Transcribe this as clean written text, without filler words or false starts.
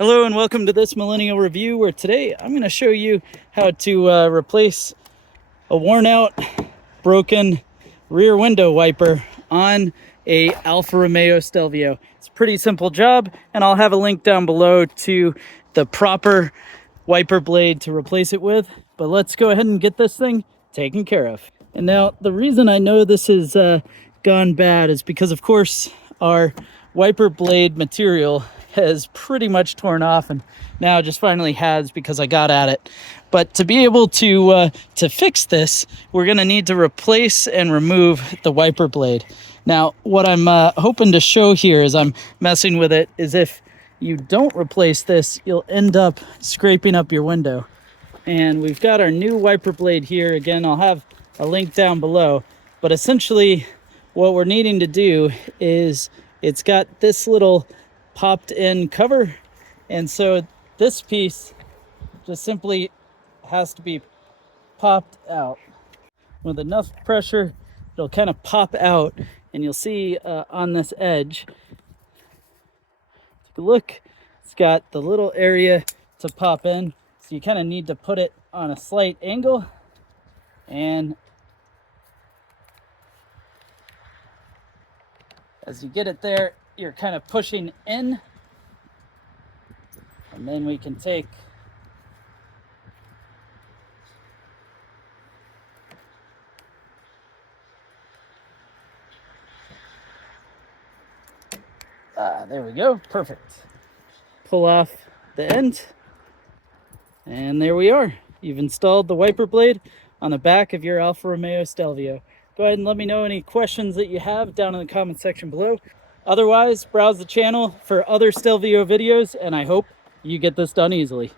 Hello and welcome to this Millennial Review, where today I'm going to show you how to replace a worn out, broken rear window wiper on a Alfa Romeo Stelvio. It's a pretty simple job, and I'll have a link down below to the proper wiper blade to replace it with. But let's go ahead and get this thing taken care of. And now the reason I know this has gone bad is because, of course, our wiper blade material has pretty much torn off, and now just finally has because I got at it. But to be able to fix this, we're going to need to replace and remove the wiper blade. Now, what I'm hoping to show here as I'm messing with it is if you don't replace this, you'll end up scraping up your window. And we've got our new wiper blade here. Again, I'll have a link down below. But essentially, what we're needing to do is it's got this little popped in cover, and so this piece just simply has to be popped out. With enough pressure, it'll kind of pop out, and you'll see on this edge, take a look, it's got the little area to pop in, so you kind of need to put it on a slight angle, and as you get it there, you're kind of pushing in, and then we can take there we go, perfect. Pull off the end, and there we are. You've installed the wiper blade on the back of your Alfa Romeo Stelvio. Go ahead and let me know any questions that you have down in the comment section below. Otherwise, browse the channel for other Stelvio videos, and I hope you get this done easily.